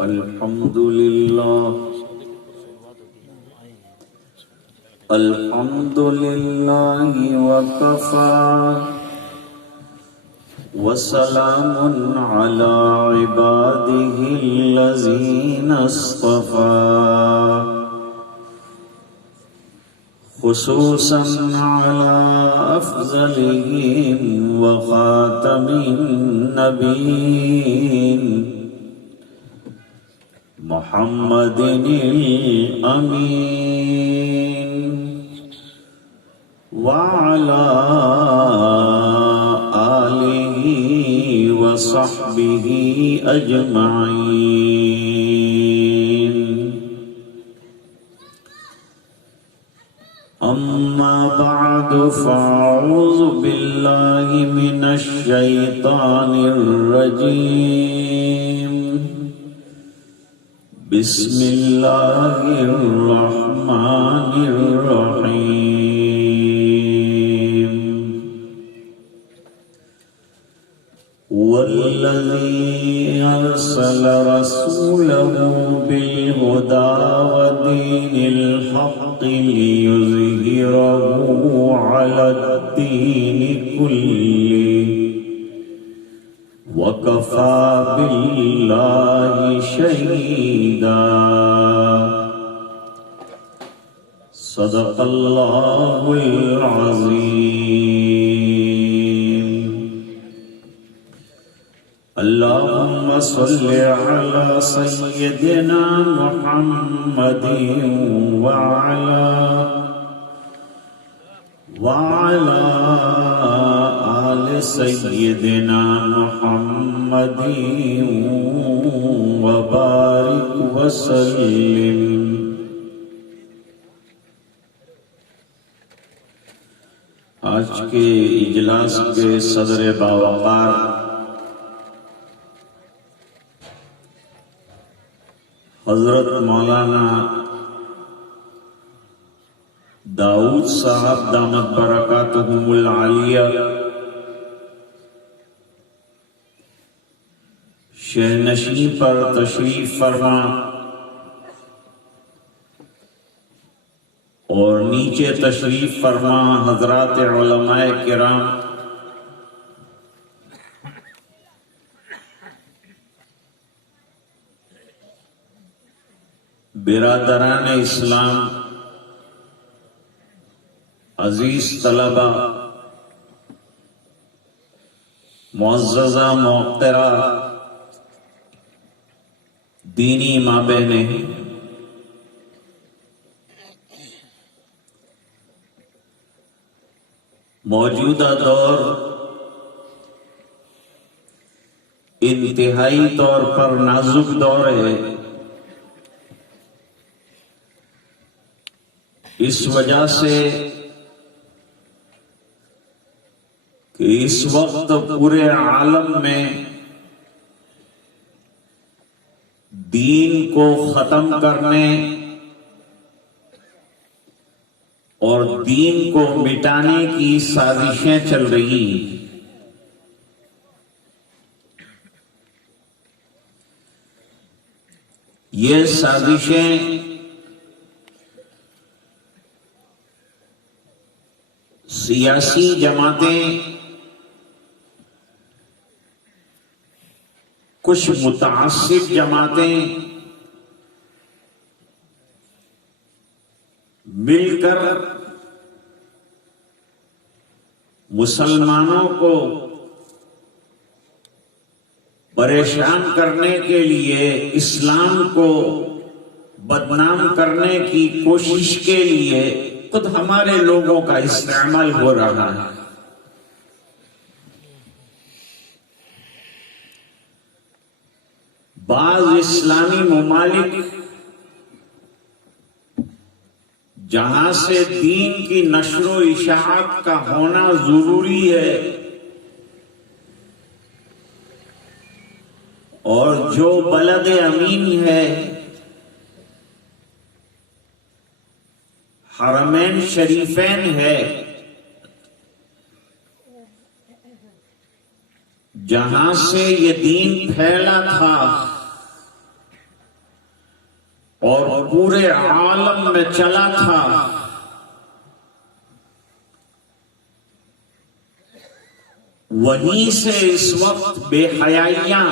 الحمد لله الحمد لله وكفى وسلام على عباده الذين اصطفى خصوصا على أفضلهم وخاتم النبيين محمد الأمين وعلى آله وصحبه أجمعين. أما بعد فأعوذ بالله من الشيطان الرجيم. بسم الله الرحمن الرحيم. والذي أرسل رسوله بالهدى ودين الحق ليظهره على الدين كله وكفى بالله شهيدا. صدق الله العظيم. اللهم صل على سيدنا محمد وعلى آل سيدنا محمد وبارك وسلم. آج کے اجلاس کے صدر باوقار حضرت مولانا داؤد صاحب دامت برکاتہم العالیہ شہنشین پر تشریف فرما اور نیچے تشریف فرما حضرات علماء کرام، برادران اسلام، عزیز طلبہ، معززہ محترمہ دینی ماں بہنیں، موجودہ دور انتہائی طور پر نازک دور ہے. اس وجہ سے کہ اس وقت پورے عالم میں دین کو ختم کرنے اور دین کو مٹانے کی سازشیں چل رہی. یہ سازشیں سیاسی جماعتیں، کچھ متعصب جماعتیں مل کر مسلمانوں کو پریشان کرنے کے لیے، اسلام کو بدنام کرنے کی کوشش کے لیے خود ہمارے لوگوں کا استعمال ہو رہا ہے. بعض اسلامی ممالک جہاں سے دین کی نشر و اشاعت کا ہونا ضروری ہے اور جو بلد امین ہے حرمین شریفین ہے، جہاں سے یہ دین پھیلا تھا، اور پورے عالم میں چلا تھا، وہیں سے اس وقت بے حیائیاں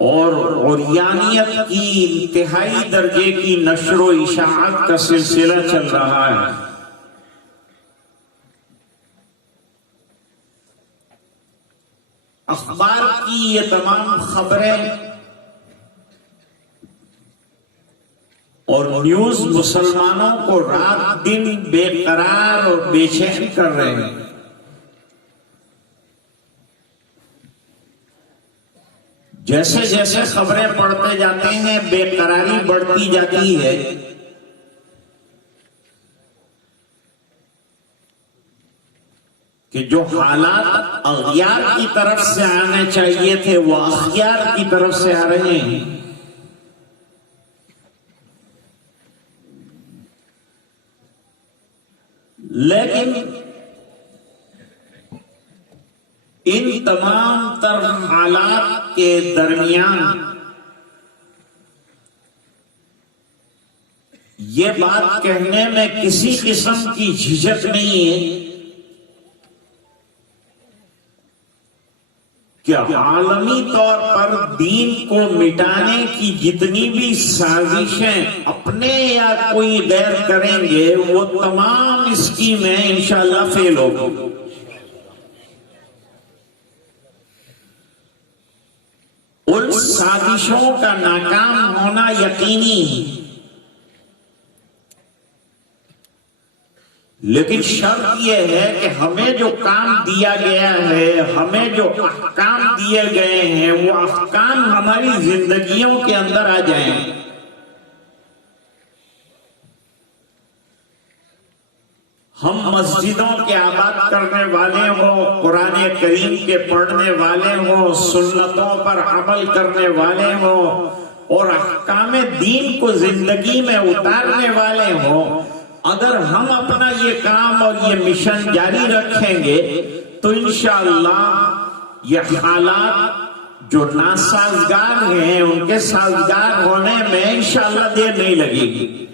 اور عریانیت کی انتہائی درجے کی نشر و اشاعت کا سلسلہ چل رہا ہے۔ اخبار کی یہ تمام خبریں اور نیوز مسلمانوں کو رات دن بے قرار اور بے چین کر رہے ہیں۔ جیسے جیسے خبریں پڑھتے جاتے ہیں بے قراری بڑھتی جاتی ہے۔ کہ جو حالات اغیار کی طرف سے آنے چاہیے تھے وہ اخیار کی طرف سے آ رہے ہیں۔ لیکن ان تمام تر حالات کے درمیان یہ بات کہنے میں کسی قسم کی جھجک نہیں ہے کہ عالمی طور پر دین کو مٹانے کی جتنی بھی سازشیں اپنے یا کوئی غیر کریں گے وہ تمام اسکیمیں انشاءاللہ فیل ہوگی۔ ان سازشوں کا ناکام ہونا یقینی ہے، لیکن شرط یہ ہے کہ ہمیں جو کام دیا گیا ہے، ہمیں جو احکام دیے گئے ہیں وہ احکام ہماری زندگیوں کے اندر آ جائیں۔ ہم مسجدوں کے آباد کرنے والے ہوں، قرآن کریم کے پڑھنے والے ہوں، سنتوں پر عمل کرنے والے ہوں اور احکام دین کو زندگی میں اتارنے والے ہوں، اگر ہم اپنا یہ کام اور یہ مشن جاری رکھیں گے تو انشاءاللہ یہ حالات جو ناسازگار ہیں ان کے سازگار ہونے میں انشاءاللہ دیر نہیں لگے گی۔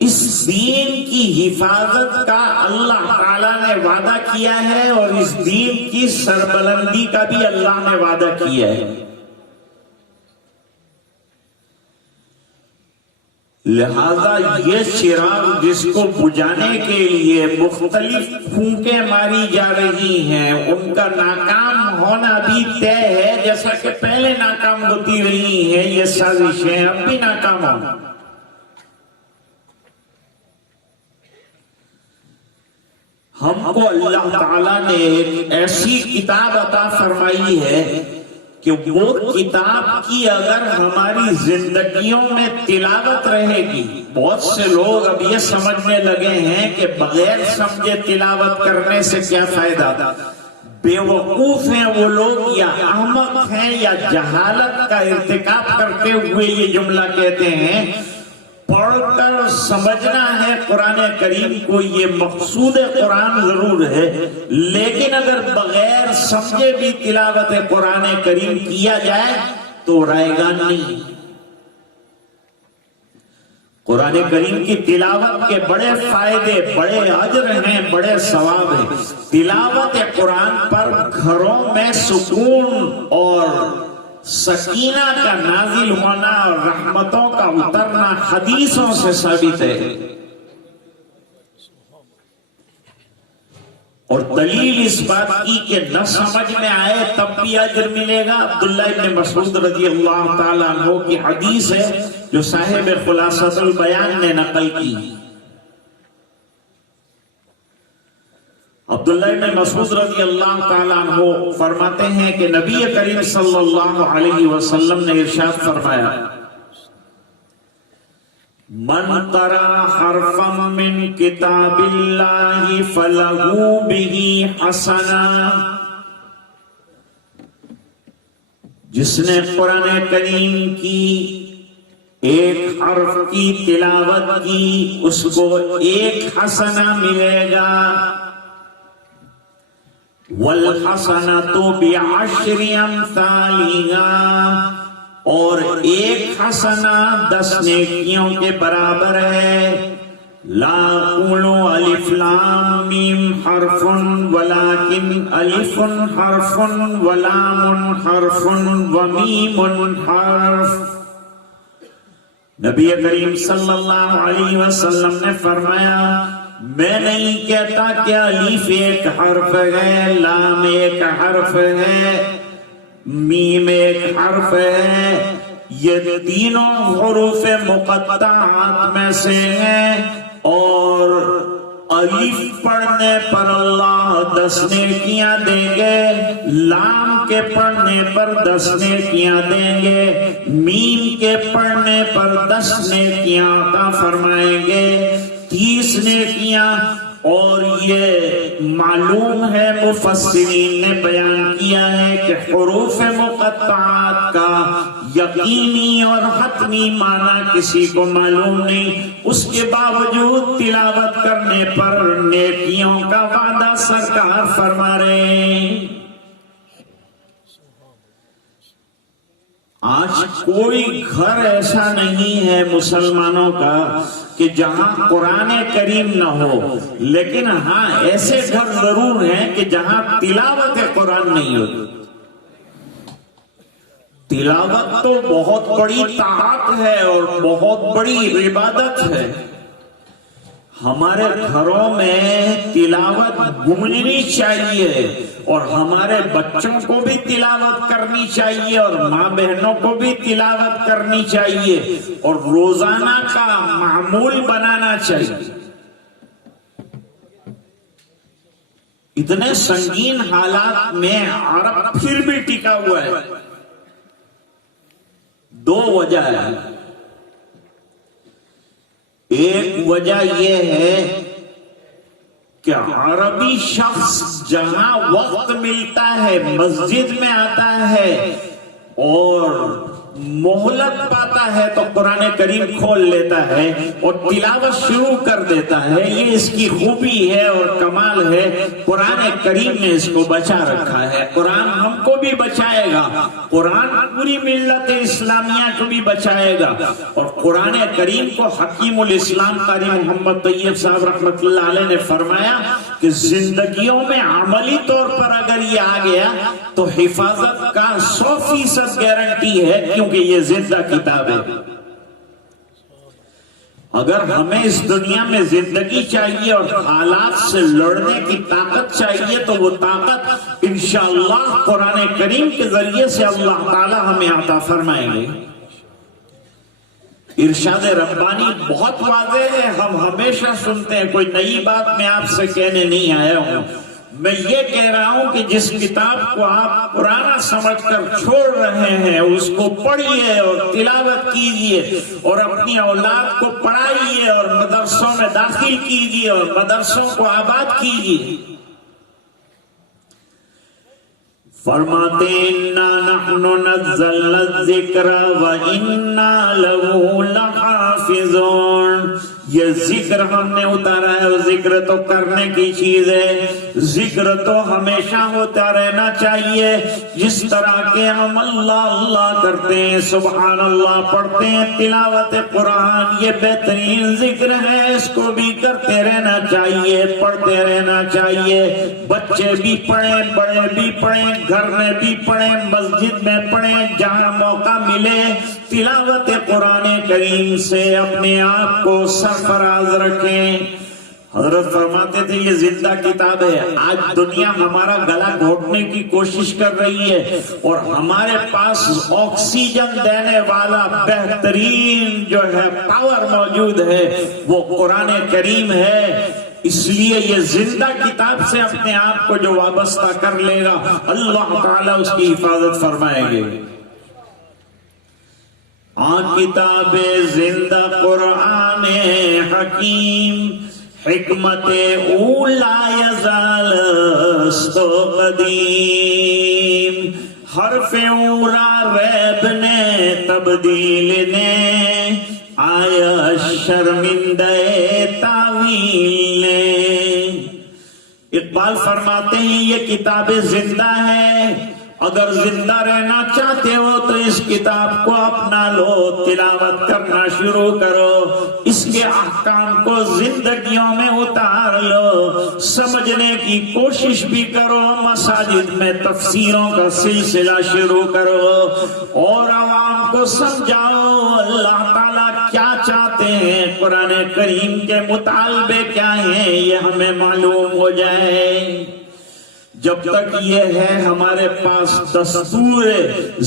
اس دین کی حفاظت کا اللہ تعالیٰ نے وعدہ کیا ہے اور اس دین کی سربلندی کا بھی اللہ نے وعدہ کیا ہے۔ لہذا یہ چراغ جس کو بجھانے کے لیے مختلف پھونکیں ماری جا رہی ہیں ان کا ناکام ہونا بھی طے ہے، جیسا کہ پہلے ناکام ہوتی رہی ہیں یہ سازشیں، اب بھی ناکام ہونا۔ ہم کو اللہ تعالیٰ نے ایک ایسی کتاب عطا فرمائی ہے کہ وہ کتاب کی اگر ہماری زندگیوں میں تلاوت رہے گی، بہت سے لوگ اب یہ سمجھنے لگے ہیں کہ بغیر سمجھے تلاوت کرنے سے کیا فائدہ، بے وقوف ہیں وہ لوگ یا احمق ہیں یا جہالت کا ارتکاب کرتے ہوئے یہ جملہ کہتے ہیں۔ پڑھ کر سمجھنا ہے قرآن کریم کو، یہ مقصود قرآن ضرور ہے، لیکن اگر بغیر سمجھے بھی تلاوت قرآن کریم کیا جائے تو رائے گا نہیں۔ قرآن کریم کی تلاوت کے بڑے فائدے، بڑے اجر ہیں، بڑے ثواب ہیں۔ تلاوت قرآن پر گھروں میں سکون اور سکینہ کا نازل ہونا اور رحمتوں کا اترنا حدیثوں سے ثابت ہے، اور دلیل اس بات کی کہ نہ سمجھ میں آئے تب بھی اجر ملے گا۔ عبداللہ ابن مسعود رضی اللہ تعالیٰ عنہ کی حدیث ہے جو صاحب خلاصۃ البیان نے نقل کی۔ عبداللہ ابن مسعود رضی اللہ تعالیٰ عنہ فرماتے ہیں کہ نبی کریم صلی اللہ علیہ وسلم نے ارشاد فرمایا، من قرأ حرفا من کتاب اللہ فلہ بہ حسنہ، جس نے قرآن کریم کی ایک حرف کی تلاوت کی اس کو ایک حسنہ ملے گا۔ والحسنۃ بعشر امثالها، اور ایک حسنہ 10 نیکیوں کے برابر ہے. لا اقول الف لام میم حرف ولكن الف حرف ولام حرف ومیم حرف. نبی کریم صلی اللہ علیہ وسلم نے فرمایا میں نہیں کہتا کہ الف ایک حرف ہے، لام ایک حرف ہے، میم ایک حرف ہے. یہ تینوں حروف مقطعات میں سے ہیں، اور الف پڑھنے پر اللہ 10 نیکیاں دیں گے، لام کے پڑھنے پر 10 نیکیاں دیں گے، میم کے پڑھنے پر 10 نیکیاں عطا فرمائیں گے، 30 نیکیاں. اور یہ معلوم ہے، مفسرین نے بیان کیا ہے کہ حروف مقطعات کا یقینی اور حتمی معنی کسی کو معلوم نہیں، اس کے باوجود تلاوت کرنے پر نیکیوں کا وعدہ سرکار فرما رہے ہیں. آج کوئی گھر ایسا نہیں ہے مسلمانوں کا کہ جہاں قرآن کریم نہ ہو، لیکن ہاں ایسے گھر ضرور ہیں کہ جہاں تلاوت قرآن نہیں ہوتی. تلاوت تو بہت بڑی طاعت ہے اور بہت بڑی عبادت ہے. ہمارے گھروں میں تلاوت گونجنی چاہیے، اور ہمارے بچوں کو بھی تلاوت کرنی چاہیے، اور ماں بہنوں کو بھی تلاوت کرنی چاہیے، اور روزانہ کا معمول بنانا چاہیے. اتنے سنگین حالات میں عرب پھر بھی ٹکا ہوا ہے. 2 وجہ ہے. ایک وجہ یہ ہے کہ عربی شخص جہاں وقت ملتا ہے مسجد میں آتا ہے اور مہلت پاتا ہے تو قرآن کریم کھول لیتا ہے اور تلاوت شروع کر دیتا ہے. یہ اس کی خوبی ہے اور کمال ہے. قرآن کریم نے اس کو بچا رکھا ہے. قرآن ہم کو بھی بچائے گا، قرآن پوری ملت اسلامیہ کو بھی بچائے گا. اور قرآن کریم کو حکیم الاسلام قاری محمد طیب صاحب رحمت اللہ علیہ نے فرمایا کہ زندگیوں میں عملی طور پر اگر یہ آ گیا تو حفاظت کا 100% گارنٹی ہے، کیونکہ یہ زندہ کتاب ہے. اگر ہمیں اس دنیا میں زندگی چاہیے اور حالات سے لڑنے کی طاقت چاہیے تو وہ طاقت انشاءاللہ قرآن کریم کے ذریعے سے اللہ تعالی ہمیں عطا فرمائیں گے. ارشاد ربانی بہت واضح ہے، ہم ہمیشہ سنتے ہیں، کوئی نئی بات میں آپ سے کہنے نہیں آیا ہوں. میں یہ کہہ رہا ہوں کہ جس کتاب کو آپ پرانا سمجھ کر چھوڑ رہے ہیں اس کو پڑھیے اور تلاوت کیجیے، اور اپنی اولاد کو پڑھائیے اور مدرسوں میں داخل کیجیے اور مدرسوں کو آباد کیجیے. فرماتے اِنَّا نَحْنُ نَزَّلْنَا الذِّكْرَ وَإِنَّا لَهُ لَحَافِظُونَ. یہ ذکر ہم نے اتارا ہے، اور ذکر تو کرنے کی چیز ہے. ذکر تو ہمیشہ ہوتا رہنا چاہیے. جس طرح کے ہم اللہ اللہ کرتے ہیں، سبحان اللہ پڑھتے ہیں، تلاوت قرآن، یہ بہترین ذکر ہے. اس کو بھی کرتے رہنا چاہیے، پڑھتے رہنا چاہیے. بچے بھی پڑھیں، بڑے بھی پڑھیں، گھر میں بھی پڑھیں، مسجد میں پڑھیں، جہاں موقع ملے تلاوت قرآن کریم سے اپنے آپ کو سرفراز رکھیں. حضرت فرماتے تھے یہ زندہ کتاب ہے. آج دنیا ہمارا گلا گھونٹنے کی کوشش کر رہی ہے، اور ہمارے پاس آکسیجن دینے والا بہترین جو ہے پاور موجود ہے وہ قرآن کریم ہے. اس لیے یہ زندہ کتاب سے اپنے آپ کو جو وابستہ کر لے گا اللہ تعالیٰ اس کی حفاظت فرمائیں گے. کتاب زندہ قرآن حکیم، حکمت اولا یزال است قدیم. حرف اولا ریب نے تبدیل نے آیا شرمندہ تاویل نے. اقبال فرماتے ہیں یہ کتاب زندہ ہے، اگر زندہ رہنا چاہتے ہو تو اس کتاب کو اپنا لو، تلاوت کرنا شروع کرو، اس کے احکام کو زندگیوں میں اتار لو، سمجھنے کی کوشش بھی کرو، مساجد میں تفسیروں کا سلسلہ شروع کرو اور عوام کو سمجھاؤ اللہ تعالیٰ کیا چاہتے ہیں، قرآن کریم کے مطالبے کیا ہیں، یہ ہمیں معلوم ہو جائے۔ جب تک یہ ہے ہمارے پاس دستور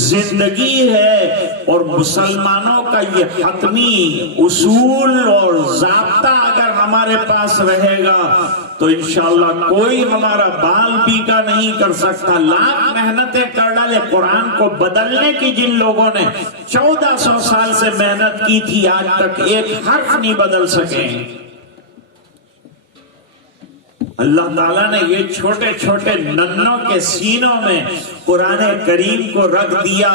زندگی ہے اور مسلمانوں کا یہ حتمی اصول اور ضابطہ اگر ہمارے پاس رہے گا تو انشاءاللہ کوئی ہمارا بال بیکا نہیں کر سکتا۔ لاکھ محنتیں کر ڈالے، قرآن کو بدلنے کی جن لوگوں نے 1400 سال سے محنت کی تھی آج تک ایک حرف نہیں بدل سکے۔ اللہ تعالیٰ نے یہ چھوٹے چھوٹے ننھوں کے سینوں میں قرآن کریم کو رکھ دیا۔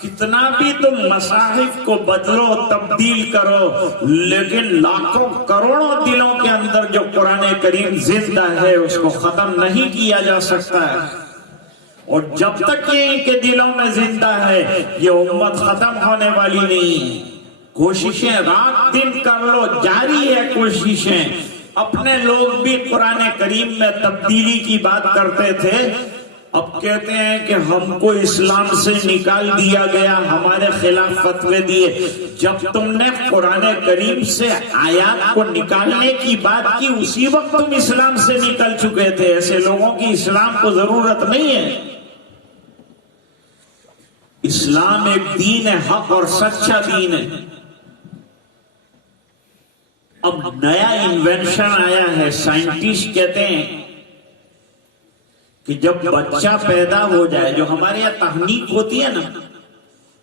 کتنا بھی تم مصاحف کو بدلو تبدیل کرو، لیکن لاکھوں کروڑوں دلوں کے اندر جو قرآن کریم زندہ ہے اس کو ختم نہیں کیا جا سکتا ہے، اور جب تک یہ ان کے دلوں میں زندہ ہے یہ امت ختم ہونے والی نہیں۔ کوششیں رات دن کر لو، جاری ہے کوششیں۔ اپنے لوگ بھی قرآن کریم میں تبدیلی کی بات کرتے تھے، اب کہتے ہیں کہ ہم کو اسلام سے نکال دیا گیا، ہمارے خلاف فتوے دیے۔ جب تم نے قرآن کریم سے آیات کو نکالنے کی بات کی اسی وقت تم اسلام سے نکل چکے تھے۔ ایسے لوگوں کی اسلام کو ضرورت نہیں ہے۔ اسلام ایک دین ہے، حق اور سچا دین ہے۔ اب نیا انوینشن آیا ہے، سائنٹسٹ کہتے ہیں کہ جب بچہ پیدا ہو جائے، جو ہمارے یہاں تحنیک ہوتی ہے نا،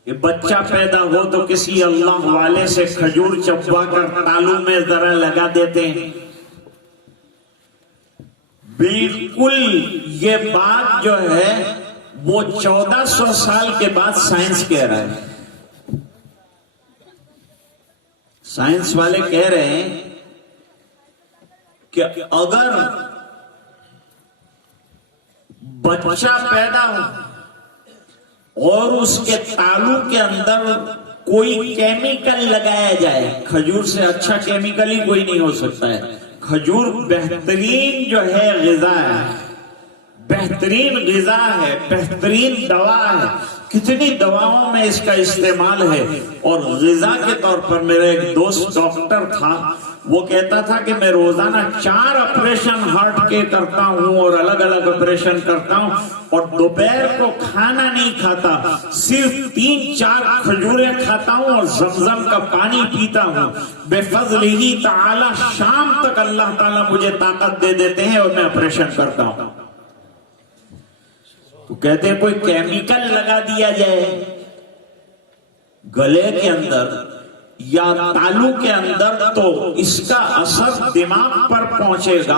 کہ بچہ پیدا ہو تو کسی اللہ والے سے کھجور چبوا کر تالو میں ذرا لگا دیتے ہیں، بالکل یہ بات جو ہے وہ 1400 سال کے بعد سائنس کہہ رہا ہے۔ سائنس والے کہہ رہے ہیں کہ اگر بچہ پیدا ہو اور اس کے تالو کے اندر کوئی کیمیکل لگایا جائے، کھجور سے اچھا کیمیکل ہی کوئی نہیں ہو سکتا ہے۔ کھجور بہترین جو ہے غذا ہے، بہترین غذا ہے، بہترین دوا ہے، کتنی دواؤں میں اس کا استعمال ہے۔ اور غذا کے طور پر میرا ایک دوست ڈاکٹر تھا، وہ کہتا تھا کہ میں روزانہ 4 آپریشن ہارٹ کے کرتا ہوں اور الگ الگ آپریشن کرتا ہوں، اور دوپہر کو کھانا نہیں کھاتا، صرف 3-4 کھجوریں کھاتا ہوں اور زمزم کا پانی پیتا ہوں۔ بے فضلہ تعالی شام تک اللہ تعالیٰ مجھے طاقت دے دیتے ہیں اور میں آپریشن کرتا ہوں۔ تو کہتے ہیں کوئی کیمیکل لگا دیا جائے گلے کے اندر یا تالو کے اندر تو اس کا اثر دماغ پر پہنچے گا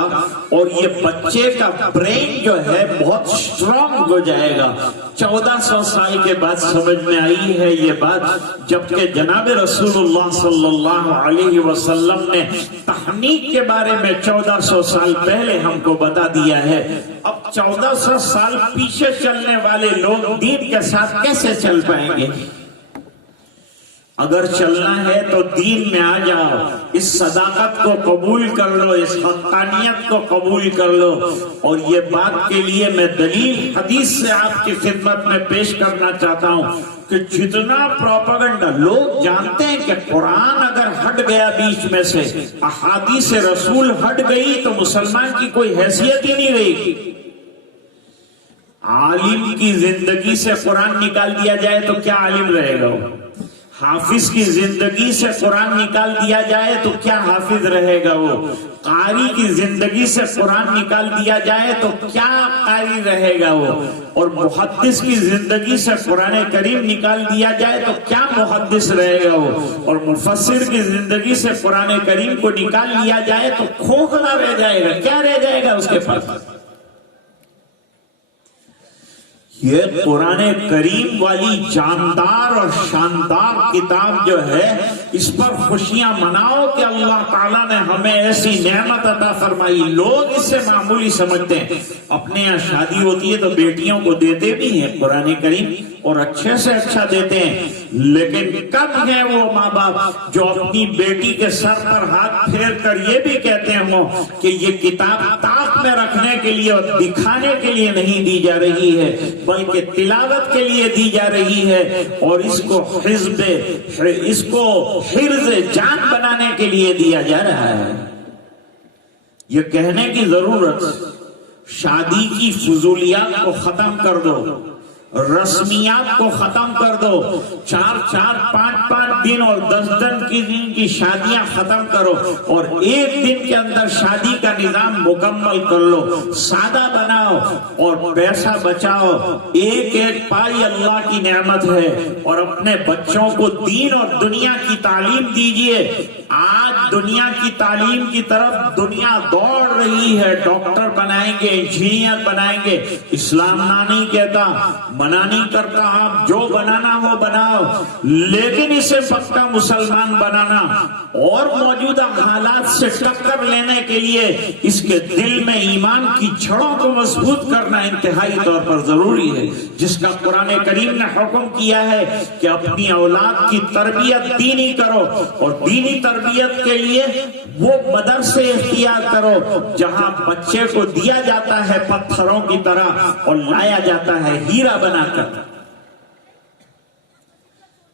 اور یہ بچے کا برین جو ہے بہت سٹرونگ ہو جائے گا۔ 1400 سال کے بعد سمجھ میں آئی ہے یہ بات، جبکہ جناب رسول اللہ صلی اللہ علیہ وسلم نے تحنیک کے بارے میں 1400 سال پہلے ہم کو بتا دیا ہے۔ اب 1400 سال پیچھے چلنے والے لوگ دین کے ساتھ کیسے چل پائیں گے؟ اگر چلنا ہے تو دین میں آ جاؤ، اس صداقت کو قبول کر لو، اس حقانیت کو قبول کر لو۔ اور یہ بات کے لیے میں دلیل حدیث سے آپ کی خدمت میں پیش کرنا چاہتا ہوں کہ جتنا پروپیگنڈا، لوگ جانتے ہیں کہ قرآن اگر ہٹ گیا بیچ میں سے، احادیث رسول ہٹ گئی تو مسلمان کی کوئی حیثیت ہی نہیں رہے گی۔ عالم کی زندگی سے قرآن نکال دیا جائے تو کیا عالم رہے گا وہ؟ حافظ کی زندگی سے قرآن نکال دیا جائے تو کیا حافظ رہے گا وہ؟ قاری کی زندگی سے قرآن نکال دیا جائے تو کیا قاری رہے گا وہ؟ اور محدث کی زندگی سے قرآن کریم نکال دیا جائے تو کیا محدث رہے گا وہ؟ اور مفسر کی زندگی سے قرآن کریم کو نکال لیا جائے تو کھوکھلا رہ جائے گا، کیا رہ جائے گا اس کے پاس؟ یہ قرآن کریم والی جاندار اور شاندار کتاب جو ہے اس پر خوشیاں مناؤ کہ اللہ تعالیٰ نے ہمیں ایسی نعمت عطا فرمائی. لوگ اسے معمولی سمجھتے ہیں. اپنے یہاں شادی ہوتی ہے تو بیٹیوں کو دیتے بھی ہیں قرآن کریم اور اچھے سے اچھا دیتے ہیں, لیکن کم ہیں وہ ماں باپ جو اپنی بیٹی کے سر پر ہاتھ پھیر کر یہ بھی کہتے ہیں کہ یہ کتاب طاق میں رکھنے کے لیے اور دکھانے کے لیے نہیں دی جا رہی ہے بلکہ تلاوت کے لیے دی جا رہی ہے, اور اس کو حرز جان بنانے کے لیے دیا جا رہا ہے. یہ کہنے کی ضرورت, شادی کی فضولیات کو ختم کر دو, رسمیات کو ختم کر دو, 4-4 5-5 دن اور 10 دن کی شادیاں ختم کرو اور ایک دن کے اندر شادی کا نظام مکمل کر لو. سادہ بناؤ اور پیسہ بچاؤ. ایک ایک پائی اللہ کی نعمت ہے, اور اپنے بچوں کو دین اور دنیا کی تعلیم دیجیے. آج دنیا کی تعلیم کی طرف دنیا دوڑ رہی ہے. ڈاکٹر بنائیں گے, انجینئر بنائیں گے. اسلام نہیں کہتا, منع نہیں کرتا, آپ جو بنانا ہو بناؤ, لیکن اسے پکا مسلمان بنانا اور موجودہ حالات سے ٹکر لینے کے لیے اس کے دل میں ایمان کی جڑوں کو مضبوط کرنا انتہائی طور پر ضروری ہے, جس کا قرآن کریم نے حکم کیا ہے کہ اپنی اولاد کی تربیت دینی کرو, اور دینی تربیت کے لیے وہ مدرسے اختیار کرو جہاں بچے کو دیا جاتا ہے پتھروں کی طرح اور لایا جاتا ہے ہیرا بنا کر.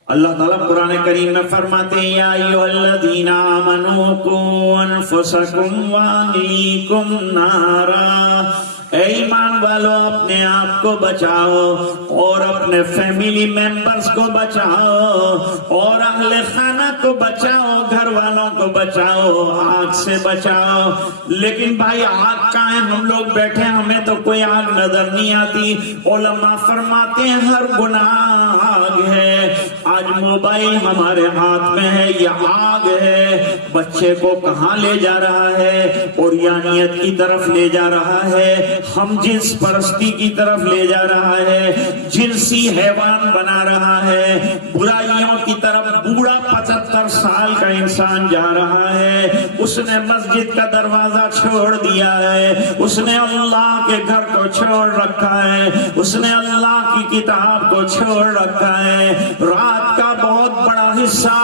اللہ تعالیٰ قرآن کریم میں فرماتے ہیں یا ایھا الذین آمنوا قوا انفسکم واہلیکم نارا, اے ایمان والو اپنے آپ کو بچاؤ اور اپنے فیملی ممبرز کو بچاؤ اور اہل خانہ کو بچاؤ, گھر والوں کو بچاؤ, آگ سے بچاؤ. لیکن بھائی آگ کہاں ہے؟ ہم لوگ بیٹھے, ہمیں تو کوئی آگ نظر نہیں آتی. علماء فرماتے ہیں ہر گناہ آگ ہے. آج موبائل ہمارے ہاتھ میں ہے, یہ آگ ہے. بچے کو کہاں لے جا رہا ہے؟ اوریانیت کی طرف لے جا رہا ہے, ہم جنس پرستی کی طرف لے جا رہا ہے, جنسی حیوان بنا رہا ہے, برائیوں کی طرف. بوڑھا 75 سال کا انسان جا رہا ہے, اس نے مسجد کا دروازہ چھوڑ دیا ہے, اس نے اللہ کے گھر کو چھوڑ رکھا ہے, اس نے اللہ کی کتاب کو چھوڑ رکھا ہے. رات کا بہت بڑا حصہ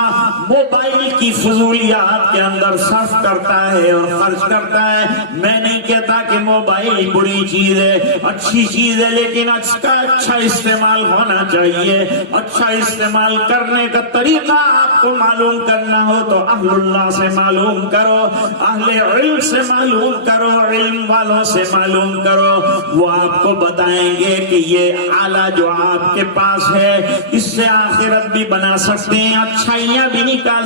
موبائل کی فضولیات کے اندر صرف کرتا ہے اور خرچ کرتا ہے. میں نہیں کہتا کہ موبائل بری چیز ہے, اچھی چیز ہے, لیکن اس کا اچھا استعمال ہونا چاہیے. اچھا استعمال کرنے کا طریقہ آپ کو معلوم کرنا ہو تو اہل اللہ سے معلوم کرو, اہل علم سے معلوم کرو, علم والوں سے معلوم کرو. وہ آپ کو بتائیں گے کہ یہ آلہ جو آپ کے پاس ہے اس سے آخرت بھی بنا سکتے ہیں, اچھائیاں بھی نکال